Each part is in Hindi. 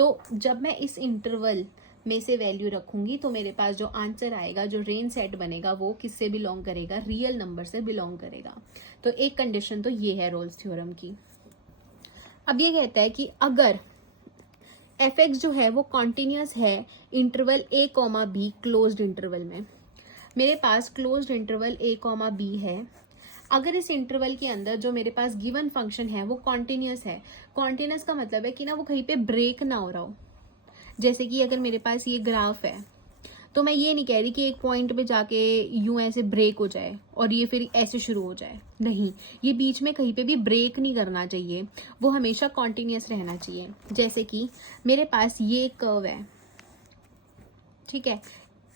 तो जब मैं इस इंटरवल में से वैल्यू रखूंगी तो मेरे पास जो आंसर आएगा, जो रेंज सेट बनेगा, वो किससे बिलोंग करेगा, रियल नंबर से बिलोंग करेगा। तो एक कंडीशन तो ये है रोल्स थ्योरम की। अब ये कहता है कि अगर fx जो है वो कॉन्टिन्यूस है interval a comma B closed interval में, मेरे पास closed interval a comma B है। अगर इस इंटरवल के अंदर जो मेरे पास गिवन फंक्शन है वो कॉन्टिन्यूस है, कॉन्टिन्यूस का मतलब है कि ना वो कहीं पे ब्रेक ना हो रहा हो। जैसे कि अगर मेरे पास ये ग्राफ है तो मैं ये नहीं कह रही कि एक पॉइंट पे जाके यूं ऐसे ब्रेक हो जाए और ये फिर ऐसे शुरू हो जाए, नहीं, ये बीच में कहीं पे भी ब्रेक नहीं करना चाहिए, वो हमेशा कॉन्टिन्यूस रहना चाहिए। जैसे कि मेरे पास ये कर्व है, ठीक है,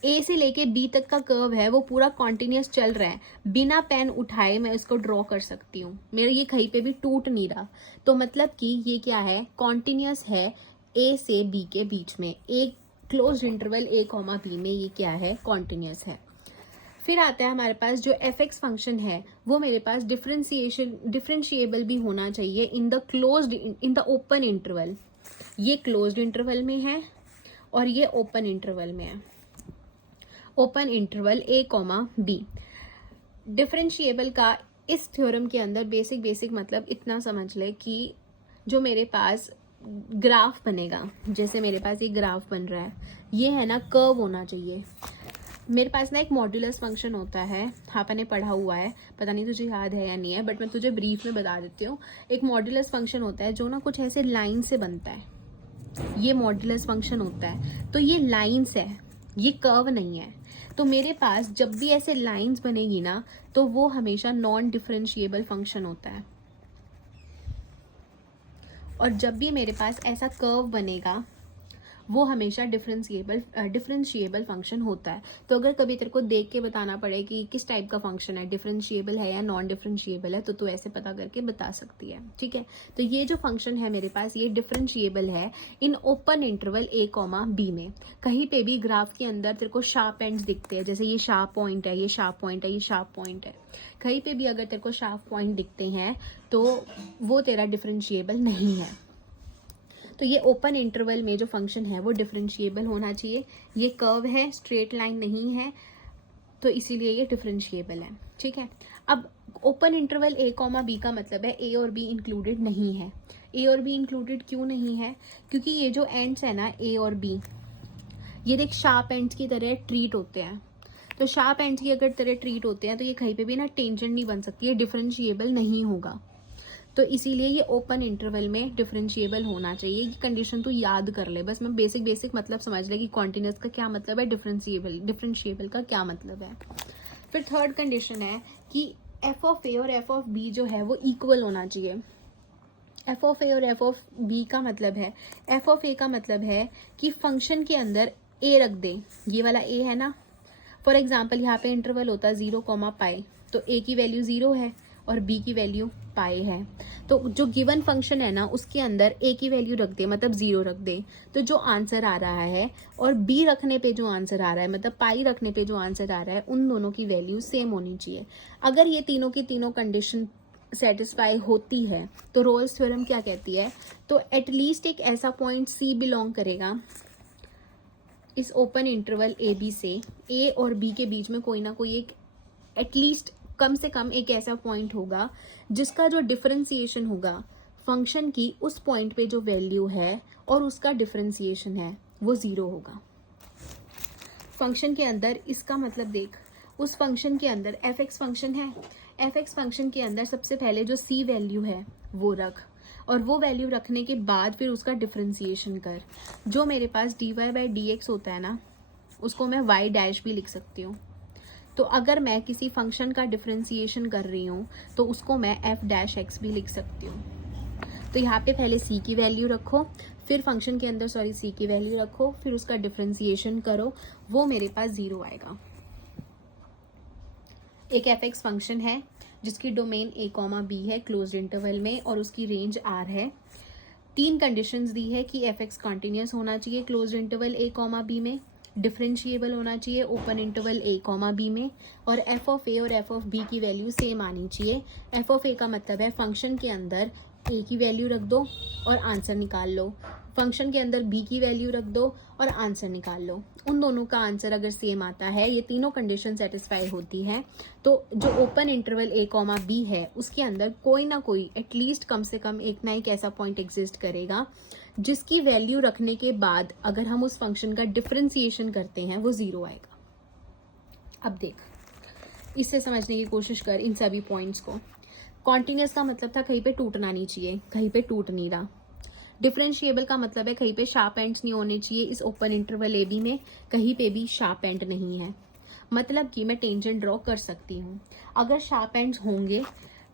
ए से लेके बी तक का कर्व है, वो पूरा कॉन्टिन्यूस चल रहा है, बिना पेन उठाए मैं इसको ड्रॉ कर सकती हूँ, मेरा ये कहीं पे भी टूट नहीं रहा। तो मतलब कि ये क्या है, कॉन्टिन्यूस है ए से बी के बीच में, एक close interval a comma B में ये क्या है, कॉन्टिन्यूस है। फिर आता है हमारे पास जो fx फंक्शन है वो मेरे पास डिफरेंशिएबल भी होना चाहिए इन द ओपन इंटरवल। ये क्लोज्ड इंटरवल में है और ये ओपन इंटरवल में है, open interval a comma B. Differentiable का इस थ्योरम के अंदर बेसिक मतलब इतना समझ ले कि जो मेरे पास ग्राफ बनेगा, जैसे मेरे पास ये ग्राफ बन रहा है, ये है ना कर्व होना चाहिए। मेरे पास ना एक मॉड्यूलस फंक्शन होता है, आपने ने पढ़ा हुआ है, पता नहीं तुझे याद है या नहीं है, बट मैं तुझे ब्रीफ में बता देती हूँ। एक मॉड्यूलस फंक्शन होता है जो ना कुछ ऐसे लाइन से बनता है, ये मॉड्यूलस फंक्शन होता है। तो ये लाइन्स है, ये कर्व नहीं है। तो मेरे पास जब भी ऐसे लाइन्स बनेगी ना तो वो हमेशा नॉन डिफरेंशिएबल फंक्शन होता है, और जब भी मेरे पास ऐसा कर्व बनेगा वो हमेशा डिफरेंशिएबल फंक्शन होता है। तो अगर कभी तेरे को देख के बताना पड़े कि किस टाइप का फंक्शन है, डिफरेंशिएबल है या नॉन डिफरेंशिएबल है, तो तू ऐसे पता करके बता सकती है, ठीक है। तो ये जो फंक्शन है मेरे पास, ये डिफरेंशिएबल है in open interval a comma B में। कहीं पे भी ग्राफ के अंदर तेरे को शार्प एंड्स दिखते हैं, जैसे ये शार्प पॉइंट है, ये शार्प पॉइंट है, ये शार्प पॉइंट है, कहीं पे भी अगर तेरे को शार्प पॉइंट दिखते हैं तो वो तेरा डिफरेंशिएबल नहीं है। तो ये ओपन इंटरवल में जो फंक्शन है वो डिफरेंशिएबल होना चाहिए। ये कर्व है, स्ट्रेट लाइन नहीं है, तो इसीलिए ये डिफरेंशिएबल है, ठीक है। अब open interval a comma B का मतलब है a और b इंक्लूडेड नहीं है। a और b इंक्लूडेड क्यों नहीं है, क्योंकि ये जो एंड्स है ना a और b, ये देख शार्प एंड्स की तरह ट्रीट होते हैं। तो शार्प एंड्स की अगर तरह ट्रीट होते हैं तो ये कहीं पे भी ना टेंजेंट नहीं बन सकती, ये डिफरेंशिएबल नहीं होगा। तो इसीलिए ये ओपन इंटरवल में डिफरेंशिएबल होना चाहिए। ये कंडीशन तो याद कर ले, बस मैं बेसिक मतलब समझ ले कि कॉन्टिन्यूस का क्या मतलब है, डिफरेंशिएबल का क्या मतलब है। फिर थर्ड कंडीशन है कि एफ ऑफ ए और एफ ऑफ बी जो है वो इक्वल होना चाहिए। एफ ऑफ ए और एफ ऑफ बी का मतलब है, एफ ऑफ ए का मतलब है कि फंक्शन के अंदर ए रख दे, ये वाला ए है ना, फॉर एग्जाम्पल यहाँ पे इंटरवल होता है 0 कॉमा पाई, तो ए की वैल्यू 0 है और बी की वैल्यू पाई है। तो जो गिवन फंक्शन है ना उसके अंदर ए की वैल्यू रख दे, मतलब 0 रख दे, तो जो आंसर आ रहा है और बी रखने पे जो आंसर आ रहा है, मतलब पाई रखने पे जो आंसर आ रहा है, उन दोनों की वैल्यू सेम होनी चाहिए। अगर ये तीनों की तीनों कंडीशन सेटिस्फाई होती है तो रोल्स थ्योरम क्या कहती है, तो एटलीस्ट एक ऐसा पॉइंट सी बिलोंग करेगा इस ओपन इंटरवल ए बी से, ए और बी के बीच में कोई ना कोई एक एटलीस्ट कम से कम एक ऐसा पॉइंट होगा जिसका जो डिफरेंशिएशन होगा फंक्शन की उस पॉइंट पे जो वैल्यू है और उसका डिफरेंशिएशन है वो 0 होगा फंक्शन के अंदर। इसका मतलब देख, उस फंक्शन के अंदर एफ एक्स फंक्शन है, एफ एक्स फंक्शन के अंदर सबसे पहले जो सी वैल्यू है वो रख, और वो वैल्यू रखने के बाद फिर उसका डिफरेंशिएशन कर। जो मेरे पास dy बाई डी एक्स होता है ना, उसको मैं y डैश भी लिख सकती हूँ। तो अगर मैं किसी फंक्शन का डिफरेंशिएशन कर रही हूँ तो उसको मैं f डैश एक्स भी लिख सकती हूँ। तो यहाँ पे पहले c की वैल्यू रखो, फिर फंक्शन के अंदर c की वैल्यू रखो, फिर उसका डिफरेंशिएशन करो, वो मेरे पास 0 आएगा। एक एफ एक्स फंक्शन है जिसकी डोमेन a कॉमा बी है क्लोज्ड इंटरवल में और उसकी रेंज r है। 3 कंडीशंस दी है कि एफ एक्स कॉन्टिन्यूस होना चाहिए closed interval a comma B में, डिफरेंशिएबल होना चाहिए open interval a comma B में, और एफ ऑफ ए और एफ ऑफ बी की वैल्यू सेम आनी चाहिए। एफ ऑफ ए का मतलब है फंक्शन के अंदर a की वैल्यू रख दो और आंसर निकाल लो। फंक्शन के अंदर b की वैल्यू रख दो और आंसर निकाल लो। उन दोनों का आंसर अगर सेम आता है, ये तीनों कंडीशन सेटिस्फाई होती है, तो जो open interval a comma b है उसके अंदर कोई ना कोई एटलीस्ट कम से कम एक ना एक ऐसा पॉइंट एग्जिस्ट करेगा जिसकी वैल्यू रखने के बाद अगर हम उस फंक्शन का डिफरेंशिएशन करते हैं वो 0 आएगा। अब देख, इससे समझने की कोशिश कर इन सभी पॉइंट्स को। कॉन्टिन्यूस का मतलब था कहीं पे टूटना नहीं चाहिए, कहीं पे टूट नहीं रहा। डिफरेंशिएबल का मतलब है कहीं पे शार्प एंड्स नहीं होने चाहिए। इस ओपन इंटरवल ए बी में कहीं पे भी शार्प एंड नहीं है, मतलब कि मैं टेंजेंट ड्रॉ कर सकती हूँ। अगर शार्प एंड्स होंगे,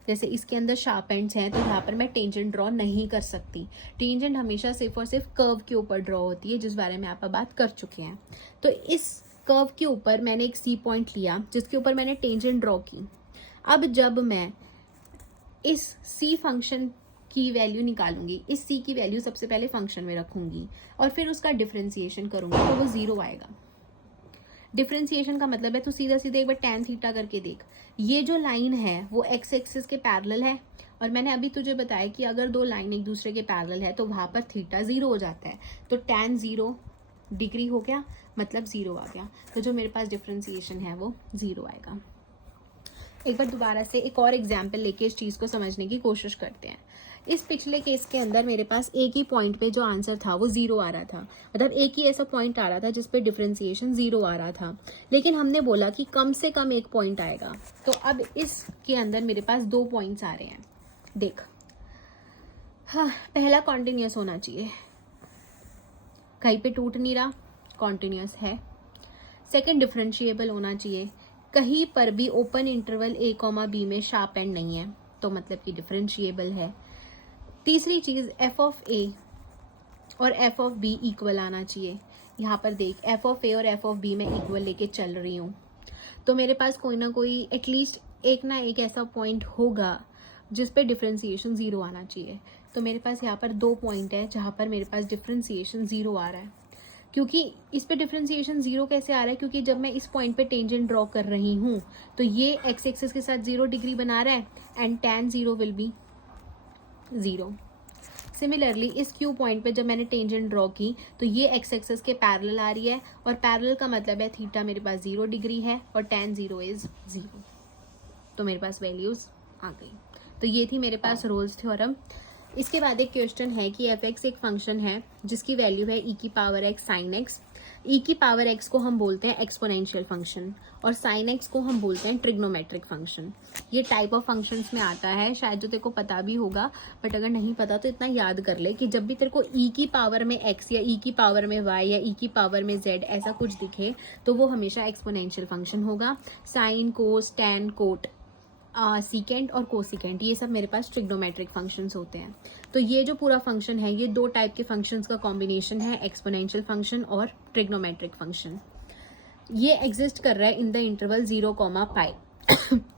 जैसे इसके अंदर शार्प एंड्स हैं, तो यहाँ पर मैं टेंजेंट ड्रॉ नहीं कर सकती। टेंजेंट हमेशा सिर्फ और सिर्फ कर्व के ऊपर ड्रॉ होती है, जिस बारे में आप बात कर चुके हैं। तो इस कर्व के ऊपर मैंने एक सी पॉइंट लिया जिसके ऊपर मैंने टेंजेंट ड्रॉ की। अब जब मैं इस सी फंक्शन की वैल्यू निकालूंगी, इस सी की वैल्यू सबसे पहले फंक्शन में रखूंगी और फिर उसका डिफरेंशिएशन करूंगी, तो वो 0 आएगा। डिफरेंशिएशन का मतलब है, तो सीधा सीधा एक बार tan थीटा करके देख, ये जो लाइन है वो x एक्सिस के पैरेलल है, और मैंने अभी तुझे बताया कि अगर दो लाइन एक दूसरे के पैरेलल है तो वहां पर थीटा 0 हो जाता है। तो tan 0 डिग्री हो गया, मतलब 0 आ गया। तो जो मेरे पास डिफरेंशिएशन है वो 0 आएगा। एक बार दोबारा से एक और एग्जाम्पल लेके इस चीज को समझने की कोशिश करते हैं। इस पिछले केस के अंदर मेरे पास एक ही पॉइंट पे जो आंसर था वो 0 आ रहा था, मतलब एक ही ऐसा पॉइंट आ रहा था जिसपे डिफरेंशिएशन 0 आ रहा था, लेकिन हमने बोला कि कम से कम एक पॉइंट आएगा। तो अब इसके अंदर मेरे पास 2 पॉइंट्स आ रहे हैं। देख, हाँ, पहला कॉन्टिन्यूस होना चाहिए, कहीं पे टूट नहीं रहा, कॉन्टिन्यूस है। सेकेंड डिफरेंशिएबल होना चाहिए, कहीं पर भी open interval a comma b में शार्प एंड नहीं है, तो मतलब कि डिफरेंशिएबल है। तीसरी चीज f ऑफ a और f ऑफ b इक्वल आना चाहिए। यहाँ पर देख, f ऑफ a और f ऑफ b में इक्वल लेके चल रही हूँ, तो मेरे पास कोई ना कोई एटलीस्ट एक ना एक ऐसा पॉइंट होगा जिस पे डिफरेंशिएशन 0 आना चाहिए। तो मेरे पास यहाँ पर 2 पॉइंट है जहाँ पर मेरे पास डिफरेंशिएशन 0 आ रहा है। क्योंकि इस पे डिफरेंशिएशन 0 कैसे आ रहा है, क्योंकि जब मैं इस पॉइंट पे टेंजेंट ड्रॉ कर रही हूँ तो ये x एक्सिस के साथ 0 डिग्री बना रहा है, and tan 0 will be 0। Similarly इस क्यू पॉइंट पे जब मैंने टेंजेंट ड्रॉ की तो ये x एक्सिस के पैरेलल आ रही है, और पैरेलल का मतलब है थीटा मेरे पास 0 डिग्री है और tan 0 इज 0। तो मेरे पास वैल्यूज आ गई। तो ये थी मेरे पास रोल्स थ्योरम। इसके बाद एक क्वेश्चन है कि एफ एक्स एक फंक्शन है जिसकी वैल्यू है e की power x sine x। e की पावर x को हम बोलते हैं एक्सपोनेंशियल फंक्शन और साइन x को हम बोलते हैं ट्रिग्नोमेट्रिक फंक्शन। ये टाइप ऑफ फंक्शंस में आता है, शायद जो तेरे को पता भी होगा, बट अगर नहीं पता तो इतना याद कर ले कि जब भी तेरे को e की पावर में x या e की पावर में y या e की पावर में z ऐसा कुछ दिखे तो वो हमेशा एक्सपोनेंशियल फंक्शन होगा। साइन, कोस, टैन, कोट, सीकेंट और कोसिकेंट, ये सब मेरे पास ट्रिग्नोमेट्रिक फंक्शंस होते हैं। तो ये जो पूरा फंक्शन है ये 2 टाइप के फंक्शंस का कॉम्बिनेशन है, एक्सपोनेंशियल फंक्शन और ट्रिग्नोमेट्रिक फंक्शन। ये एग्जिस्ट कर रहा है इन द इंटरवल 0, पाई।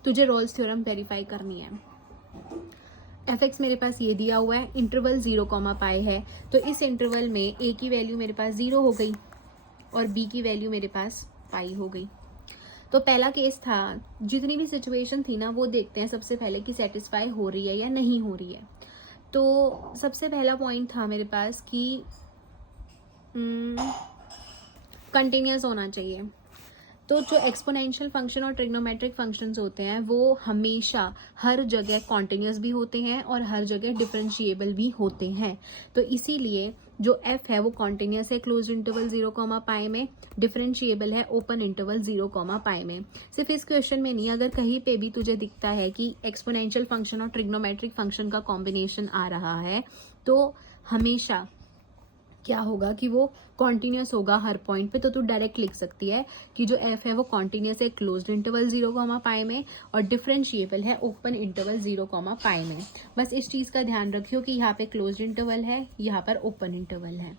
तुझे रोल्स थ्योरम वेरीफाई करनी है। एफ एक्स मेरे पास ये दिया हुआ है, इंटरवल 0, पाई है, तो इस इंटरवल में ए की वैल्यू मेरे पास 0 हो गई और बी की वैल्यू मेरे पास पाई हो गई। तो पहला केस था, जितनी भी सिचुएशन थी ना वो देखते हैं सबसे पहले कि सेटिस्फाई हो रही है या नहीं हो रही है। तो सबसे पहला पॉइंट था मेरे पास कि कंटिन्यूस होना चाहिए। तो जो एक्सपोनेंशियल फंक्शन और ट्रिग्नोमेट्रिक फंक्शंस होते हैं वो हमेशा हर जगह कॉन्टिन्यूस भी होते हैं और हर जगह डिफरेंशिएबल भी होते हैं। तो इसीलिए जो f है वो कॉन्टिन्यूस है क्लोज इंटरवल 0, पाई में, डिफरेंशिएबल है ओपन इंटरवल 0, पाई में। सिर्फ इस क्वेश्चन में नहीं, अगर कहीं पे भी तुझे दिखता है कि एक्सपोनेंशियल फंक्शन और ट्रिग्नोमेट्रिक फंक्शन का कॉम्बिनेशन आ रहा है तो हमेशा क्या होगा कि वो कॉन्टिन्यूस होगा हर पॉइंट पे। तो तू डायरेक्ट लिख सकती है कि जो f है वो कॉन्टिन्यूस है क्लोज्ड इंटरवल 0, पाई में और डिफरेंशिएबल है ओपन इंटरवल 0, पाई में। बस इस चीज का ध्यान रखियो कि यहाँ पे क्लोज्ड इंटरवल है, यहाँ पर ओपन इंटरवल है।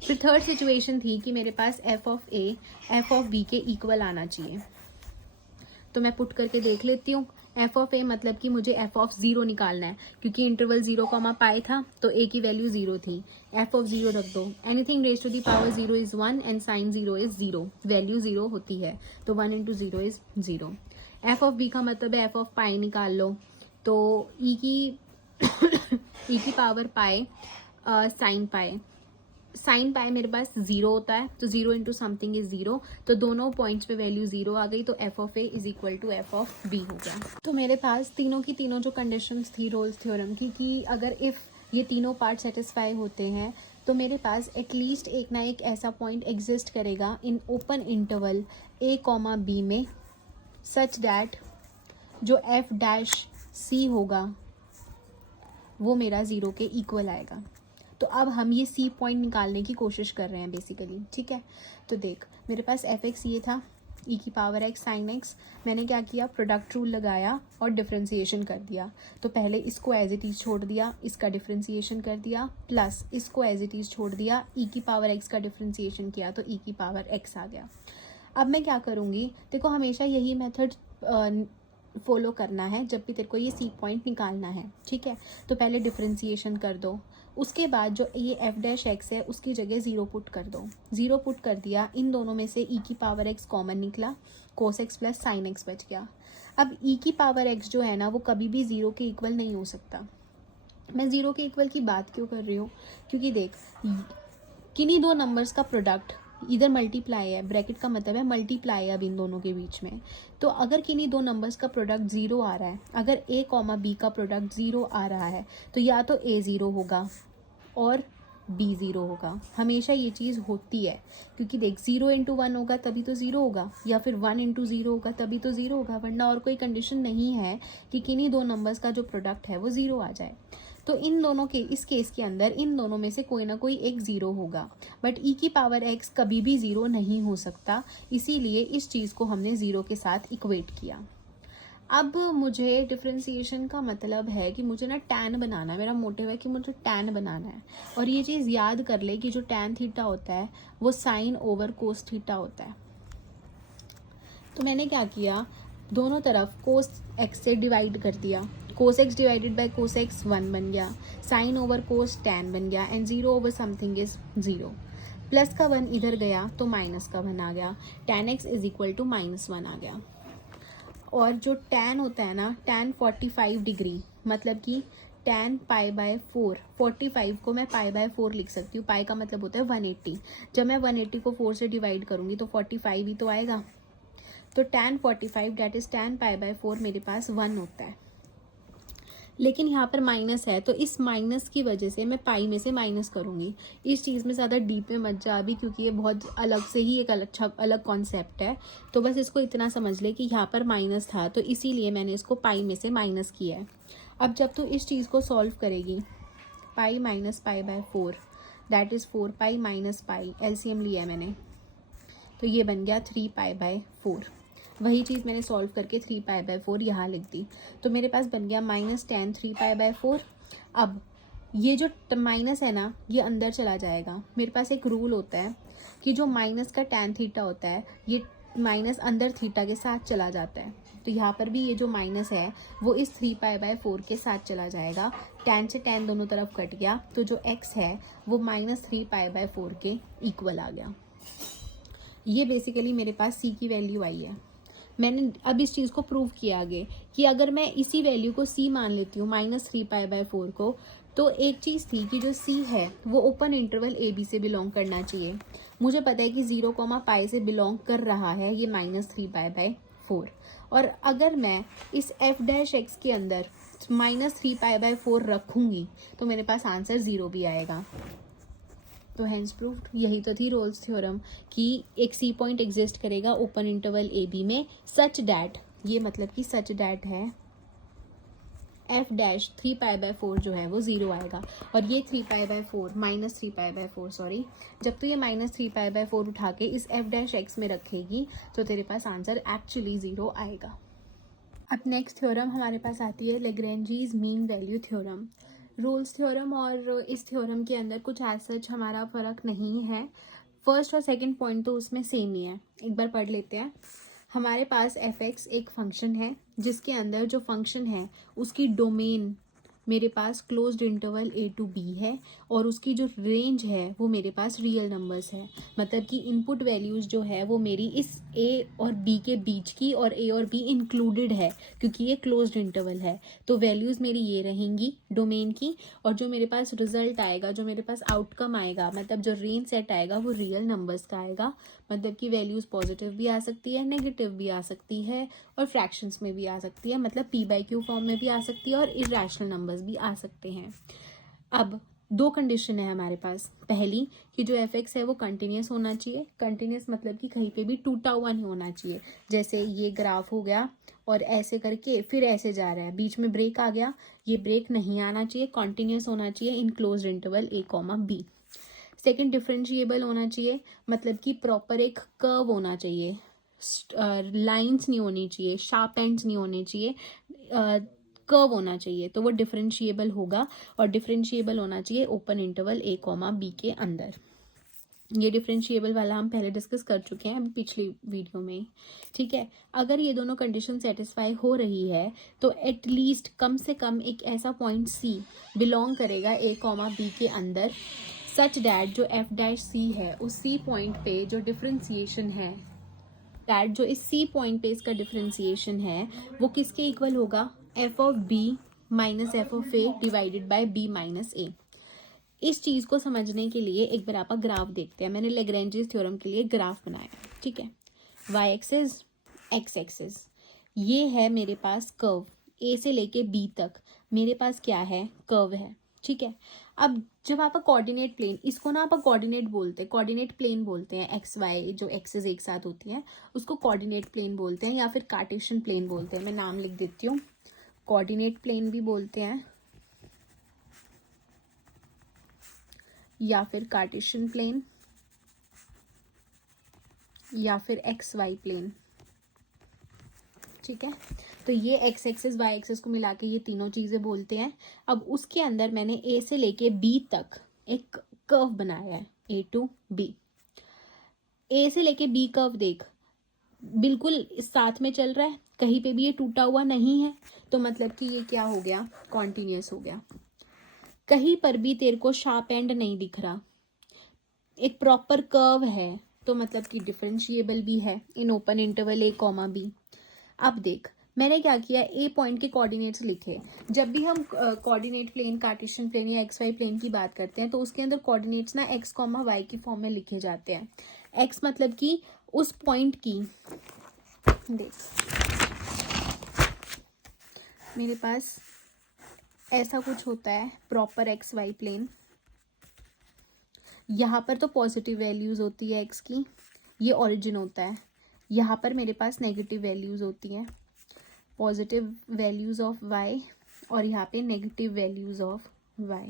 फिर थर्ड सिचुएशन थी कि मेरे पास f of a f of b के इक्वल आना चाहिए। तो मैं पुट करके देख लेती हूँ। f ऑफ a मतलब कि मुझे f ऑफ 0 निकालना है, क्योंकि इंटरवल 0, पाई था तो a की वैल्यू 0 थी। f ऑफ 0 रख दो, anything raise to the power 0 is 1 and sine 0 is 0, value 0 होती है तो 1 into 0 is 0। f of b का मतलब है f ऑफ पाई निकाल लो, तो e की power pi sine pi sine pi मेरे पास 0 होता है, तो 0 इंटू समथिंग इज 0, तो दोनों पॉइंट्स पे वैल्यू 0 आ गई, तो F of A is equal to F of B हो गया। तो मेरे पास तीनों की तीनों जो कंडीशंस थी रोल्स थ्योरम की, कि अगर इफ़ ये तीनों पार्ट सेटिस्फाई होते हैं तो मेरे पास एटलीस्ट एक ना एक ऐसा पॉइंट एग्जिस्ट करेगा in open interval A comma B में, सच डैट जो एफ डैश सी होगा वो मेरा 0 के इक्वल आएगा। तो अब हम ये सी पॉइंट निकालने की कोशिश कर रहे हैं बेसिकली, ठीक है। तो देख मेरे पास एफ एक्स ये था, ई की पावर एक्स साइन एक्स, मैंने क्या किया, प्रोडक्ट रूल लगाया और डिफ्रेंसिएशन कर दिया। तो पहले इसको एज इट इज़ छोड़ दिया, इसका डिफ्रेंसिएशन कर दिया, प्लस इसको एज इट इज़ छोड़ दिया, ई की पावर एक्स का डिफ्रेंसिएशन किया तो ई की पावर एक्स आ गया। अब मैं क्या करूँगी, देखो हमेशा यही मेथड फॉलो करना है जब भी तेरे को ये सी पॉइंट निकालना है, ठीक है। तो पहले डिफ्रेंसिएशन कर दो, उसके बाद जो ये एफ डैश एक्स है उसकी जगह 0 पुट कर दो। 0 पुट कर दिया, इन दोनों में से ई की पावर एक्स कॉमन निकला, cos x plus sine x बच गया। अब ई की पावर एक्स जो है ना वो कभी भी 0 के इक्वल नहीं हो सकता। मैं 0 के इक्वल की बात क्यों कर रही हूँ, क्योंकि देख किन्हीं दो नंबर्स का प्रोडक्ट इधर मल्टीप्लाई है, ब्रैकेट का मतलब है मल्टीप्लाई है अब इन दोनों के बीच में। तो अगर किन्हीं दो नंबर्स का प्रोडक्ट 0 आ रहा है, अगर ए कॉमा बी का प्रोडक्ट 0 आ रहा है, तो या तो ए 0 होगा और बी 0 होगा। हमेशा ये चीज़ होती है, क्योंकि देख 0 इंटू 1 होगा तभी तो 0 होगा, या फिर 1 इंटू 0 होगा तभी तो 0 होगा, वरना और कोई कंडीशन नहीं है कि किन्हीं दो नंबर्स का जो प्रोडक्ट है वो 0 आ जाए। तो इन दोनों के इस केस के अंदर इन दोनों में से कोई ना कोई एक 0 होगा, बट ई की पावर एक्स कभी भी 0 नहीं हो सकता, इसीलिए इस चीज़ को हमने 0 के साथ इक्वेट किया। अब मुझे डिफ्रेंसिएशन का मतलब है कि मुझे ना टैन बनाना है, मेरा मोटिव है कि मुझे टैन बनाना है। और ये चीज़ याद कर ले कि जो टैन थीटा होता है वो साइन ओवर कोस थीटा होता है। तो मैंने क्या किया, दोनों तरफ कोस एक्स से डिवाइड कर दिया, cos x divided by cos x 1 बन गया, साइन ओवर कोस टैन बन गया, and 0 over something is 0। Plus का 1 इधर गया तो माइनस का 1 आ गया, tan X is equal to -1 आ गया। और जो टैन होता है ना, टैन 45 डिग्री, मतलब कि टैन पाई बाय 4, 45 को मैं पाई बाय 4 लिख सकती हूँ, पाई का मतलब होता है 180। जब मैं 180 को 4 से डिवाइड करूँगी तो 45 ही तो आएगा। तो tan 45 that is tan pi by 4 मेरे पास 1 होता है। लेकिन यहाँ पर माइनस है, तो इस माइनस की वजह से मैं पाई में से माइनस करूँगी। इस चीज़ में ज़्यादा डीप में मत जा अभी, क्योंकि ये बहुत अलग से ही एक अलग कॉन्सेप्ट है। तो बस इसको इतना समझ ले कि यहाँ पर माइनस था, तो इसीलिए मैंने इसको पाई में से माइनस किया है। अब जब तू इस चीज़ को सॉल्व करेगी, pi minus pi by 4 that is 4 pi minus pi, LCM लिया है मैंने, तो ये बन गया 3 पाई बाय 4। वही चीज़ मैंने सॉल्व करके 3 पाई बाय 4 यहाँ लिख दी, तो मेरे पास बन गया -tan 3 पाई बाय 4। अब ये जो माइनस है ना ये अंदर चला जाएगा। मेरे पास एक रूल होता है कि जो माइनस का tan थीटा होता है ये माइनस अंदर थीटा के साथ चला जाता है। तो यहाँ पर भी ये जो माइनस है वो इस 3 पाई बाय 4 के साथ चला जाएगा, tan से tan दोनों तरफ कट गया, तो जो x है वो -3 पाई बाय 4 के इक्वल आ गया। ये बेसिकली मेरे पास c की वैल्यू आई है। मैंने अब इस चीज़ को प्रूव किया आगे कि अगर मैं इसी वैल्यू को c मान लेती हूँ -3 पाई बाय 4 को, तो एक चीज़ थी कि जो c है वो ओपन इंटरवल ए बी से बिलोंग करना चाहिए। मुझे पता है कि 0 पाई से बिलोंग कर रहा है ये -3 पाई बाय 4। और अगर मैं इस एफ डैश एक्स के अंदर -3 पाई बाय 4 रखूँगी तो मेरे पास आंसर 0 भी आएगा। तो हैंस प्रूव्ड, यही तो थी रोल्स थ्योरम कि एक सी पॉइंट एग्जिस्ट करेगा ओपन इंटरवल ए बी में, सच डैट, ये मतलब कि सच डैट है एफ डैश 3 पाई बाय 4 जो है वो 0 आएगा। और ये 3 pi by 4 -3 pi by 4 sorry, जब तो ये -3 पाई बाय 4 उठा के इस एफ डैश एक्स में रखेगी तो तेरे पास आंसर एक्चुअली 0 आएगा। अब नेक्स्ट थ्योरम हमारे पास आती है Lagrange's mean value theorem. Rolle's theorem और इस थ्योरम के अंदर कुछ एज सच हमारा फ़र्क नहीं है, फर्स्ट और सेकंड पॉइंट तो उसमें सेम ही है। एक बार पढ़ लेते हैं। हमारे पास एफ एक्स एक फंक्शन है जिसके अंदर जो फंक्शन है उसकी डोमेन मेरे पास closed interval A to B है और उसकी जो रेंज है वो मेरे पास रियल नंबर्स है, मतलब कि इनपुट वैल्यूज़ जो है वो मेरी इस ए और बी के बीच की और ए और बी इंक्लूडेड है क्योंकि ये क्लोज्ड इंटरवल है। तो वैल्यूज़ मेरी ये रहेंगी डोमेन की, और जो मेरे पास रिजल्ट आएगा, जो मेरे पास आउटकम आएगा, मतलब जो रेंज सेट आएगा वो रियल नंबर्स का आएगा। मतलब कि वैल्यूज़ पॉजिटिव भी आ सकती है, नेगेटिव भी आ सकती है और फ्रैक्शंस में भी आ सकती है, मतलब p/q फॉर्म में भी आ सकती है और इरेशनल नंबर्स भी आ सकते हैं। अब दो कंडीशन है हमारे पास। पहली कि जो f(x) है वो कंटिन्यूस होना चाहिए। कंटिन्यूस मतलब कि कहीं पे भी टूटा हुआ नहीं होना चाहिए। जैसे ये ग्राफ हो गया और ऐसे करके फिर ऐसे जा रहा है, बीच में ब्रेक आ गया, ये ब्रेक नहीं आना चाहिए, कॉन्टिन्यूस होना चाहिए इन closed interval a, b। Second differentiable होना चाहिए, मतलब कि प्रॉपर एक कर्व होना चाहिए, लाइंस नहीं होनी चाहिए, शार्प एंड्स नहीं होने चाहिए, कर्व होना चाहिए, तो वो डिफरेंशिएबल होगा। और डिफरेंशिएबल होना चाहिए ओपन इंटरवल a, b के अंदर। ये डिफरेंशिएबल वाला हम पहले डिस्कस कर चुके हैं अभी पिछली वीडियो में, ठीक है। अगर ये दोनों कंडीशन सेटिस्फाई हो रही है तो एटलीस्ट कम से कम एक ऐसा पॉइंट C बिलोंग करेगा a, b के अंदर, सच डैट जो f' है उस C पॉइंट पे जो डिफरेंशिएशन है, डैट जो इस C पॉइंट पे इसका डिफरेंशिएशन है वो किसके इक्वल होगा, f(b) minus f(a) divided by b minus a। इस चीज़ को समझने के लिए एक बार आप ग्राफ देखते हैं। मैंने लेग्रेंजेस थ्योरम के लिए ग्राफ बनाया, ठीक है। y एक्सिस, x एक्सिस, ये है मेरे पास कर्व, a से लेके b तक मेरे पास क्या है, कर्व है, ठीक है। अब जब आप कोऑर्डिनेट प्लेन, इसको ना आप कोऑर्डिनेट बोलते हैं, कोऑर्डिनेट प्लेन बोलते हैं, एक्स वाई जो एक्सेस एक साथ होती हैं उसको कोऑर्डिनेट प्लेन बोलते हैं या फिर कार्टेशियन प्लेन बोलते हैं। मैं नाम लिख देती हूँ, कोऑर्डिनेट प्लेन भी बोलते हैं या फिर कार्टेशियन प्लेन या फिर एक्स वाई प्लेन, ठीक है। तो ये एक्स एक्सिस वाई एक्सिस को मिला के ये तीनों चीज़ें बोलते हैं। अब उसके अंदर मैंने ए से लेके बी तक एक कर्व बनाया है, ए टू बी। ए से लेके बी कर्व देख, बिल्कुल साथ में चल रहा है, कहीं पे भी ये टूटा हुआ नहीं है, तो मतलब कि ये क्या हो गया, कॉन्टिन्यूस हो गया। कहीं पर भी तेरे को शार्प एंड नहीं दिख रहा, एक प्रॉपर कर्व है, तो मतलब कि डिफरेंशिएबल भी है in open interval a, b। अब देख मैंने क्या किया, ए पॉइंट के कोऑर्डिनेट्स लिखे। जब भी हम कोऑर्डिनेट प्लेन, कार्टेशियन प्लेन या एक्स वाई प्लेन की बात करते हैं तो उसके अंदर कोऑर्डिनेट्स ना x, y की फॉर्म में लिखे जाते हैं। x मतलब कि उस पॉइंट की, देख मेरे पास ऐसा कुछ होता है प्रॉपर एक्स वाई प्लेन, यहाँ पर तो पॉजिटिव वैल्यूज़ होती है x की, ये ओरिजिन होता है। यहाँ पर मेरे पास नेगेटिव वैल्यूज़ होती हैं, पॉजिटिव वैल्यूज़ ऑफ y और यहाँ पे नेगेटिव वैल्यूज़ ऑफ y।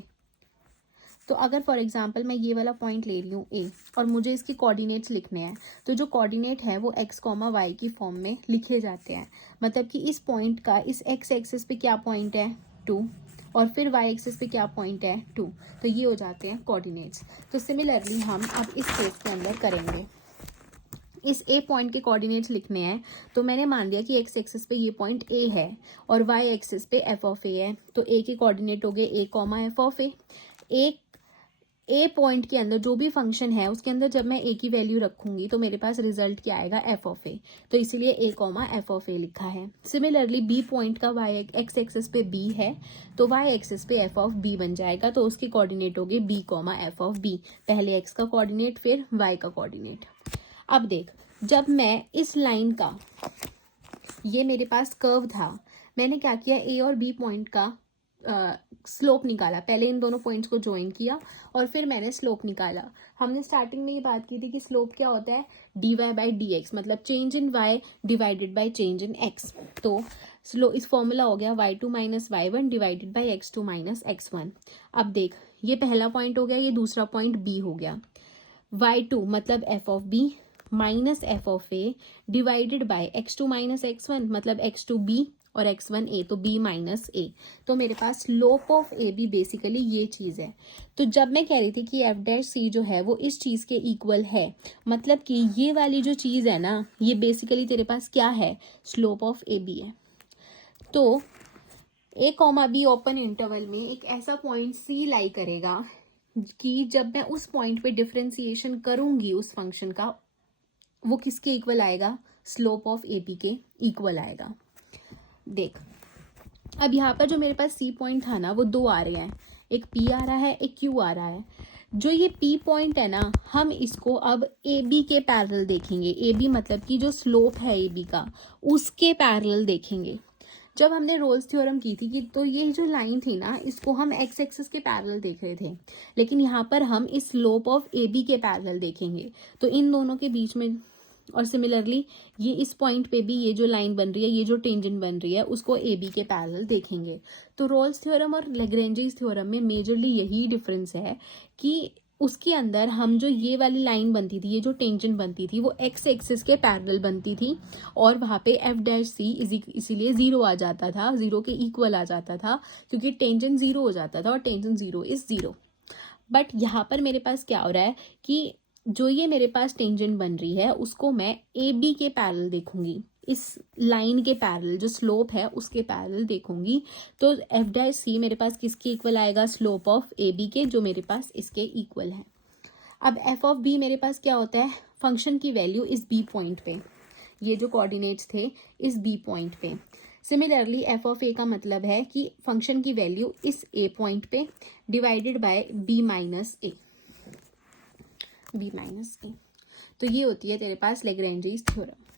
तो अगर फॉर एग्जांपल मैं ये वाला पॉइंट ले रही हूँ a और मुझे इसके कोऑर्डिनेट्स लिखने हैं, तो जो कोऑर्डिनेट है वो x, y की फॉर्म में लिखे जाते हैं। मतलब कि इस पॉइंट का इस x एक्सिस पे क्या पॉइंट है, 2, और फिर y एक्सिस पे क्या पॉइंट है, 2। तो ये हो जाते हैं कोऑर्डिनेट्स। तो सिमिलरली हम अब इस केस के अंदर करेंगे, इस a पॉइंट के कोऑर्डिनेट्स लिखने हैं। तो मैंने मान लिया कि x एक्सिस पे ये पॉइंट a है और y एक्सिस पे f(a) है, तो a के कोऑर्डिनेट हो गए a, f(a)। ए पॉइंट के अंदर जो भी फंक्शन है उसके अंदर जब मैं a की वैल्यू रखूंगी तो मेरे पास रिजल्ट क्या आएगा, f(a), तो इसलिए a, f(a) लिखा है। सिमिलरली b पॉइंट का y एक्स एक्सिस पे b है तो y एक्सिस पे f(b) बन जाएगा, तो उसके कोऑर्डिनेट हो गए b, f(b), पहले x का कोऑर्डिनेट फिर y का कोऑर्डिनेट। अब देख जब मैं इस लाइन का, ये मेरे पास कर्व था, मैंने क्या किया, a और b पॉइंट का स्लोप निकाला। पहले इन दोनों पॉइंट्स को ज्वाइन किया और फिर मैंने स्लोप निकाला। हमने स्टार्टिंग में ये बात की थी कि स्लोप क्या होता है, dy/dx, मतलब change in y divided by change in x। तो स्लो इस फॉर्मूला हो गया y2 minus y1 divided by x2 minus x1। अब देख ये पहला पॉइंट हो गया, ये दूसरा पॉइंट b हो गया। y2 मतलब f(b) minus f(a) divided by x2 minus x1 मतलब x2b और x1a, तो b माइनस a। तो मेरे पास स्लोप ऑफ a भी बेसिकली ये चीज़ है। तो जब मैं कह रही थी कि f' जो है वो इस चीज़ के इक्वल है, मतलब कि ये वाली जो चीज़ है ना, ये बेसिकली तेरे पास क्या है, स्लोप ऑफ a b है। तो ए कॉमा बी ओपन इंटरवल में एक ऐसा पॉइंट सी लाई करेगा कि जब मैं उस पॉइंट पे डिफरेंशिएशन करूंगी उस फंक्शन का, वो किसके इक्वल आएगा, स्लोप ऑफ ए बी के इक्वल आएगा। देख, अब यहाँ पर जो मेरे पास सी पॉइंट था ना, वो दो आ रहे हैं, एक पी आ रहा है, एक क्यू आ रहा है। जो ये पी पॉइंट है ना, हम इसको अब ए बी के पैरेलल देखेंगे। ए बी मतलब कि जो स्लोप है ए बी का, उसके पैरेलल देखेंगे। जब हमने रोल्स थ्योरम की थी कि तो ये जो लाइन थी ना, इसको हम एक्स एक्सिस के पैरेलल देख रहे थे, लेकिन यहाँ पर हम इस स्लोप ऑफ ए बी के पैरेलल देखेंगे। तो इन दोनों के बीच में, और सिमिलरली ये इस पॉइंट पे भी ये जो लाइन बन रही है, ये जो टेंजेंट बन रही है, उसको ए बी के पैरेलल देखेंगे। तो रोल्स थ्योरम और लैग्रेंजेस थ्योरम में मेजरली यही डिफरेंस है कि उसके अंदर हम जो ये वाली लाइन बनती थी, ये जो टेंजेंट बनती थी, वो एक्स एक्सिस के पैरेलल बनती थी, और वहाँ पे एफ डैश सी इसीलिए जीरो आ जाता था, जीरो के इक्वल आ जाता था, क्योंकि टेंजेंट जीरो हो जाता था, और tangent zero is zero. But यहाँ पर मेरे पास क्या हो रहा है कि जो ये मेरे पास टेंजेंट बन रही है, उसको मैं ए बी के पैरेलल देखूंगी, इस लाइन के पैरेलल, जो स्लोप है उसके पैरेलल देखूंगी। तो एफ डैश सी मेरे पास किसके इक्वल आएगा, स्लोप ऑफ ए बी के, जो मेरे पास इसके इक्वल है। अब एफ ऑफ बी मेरे पास क्या होता है, फंक्शन की वैल्यू इस बी पॉइंट पे, ये जो कोऑर्डिनेट्स थे इस बी पॉइंट पे। सिमिलरली एफ ऑफ ए का मतलब है कि फंक्शन की वैल्यू इस ए पॉइंट पे divided by B minus A, B minus A. तो ये होती है तेरे पास लैग्रेंजेस थ्योरम।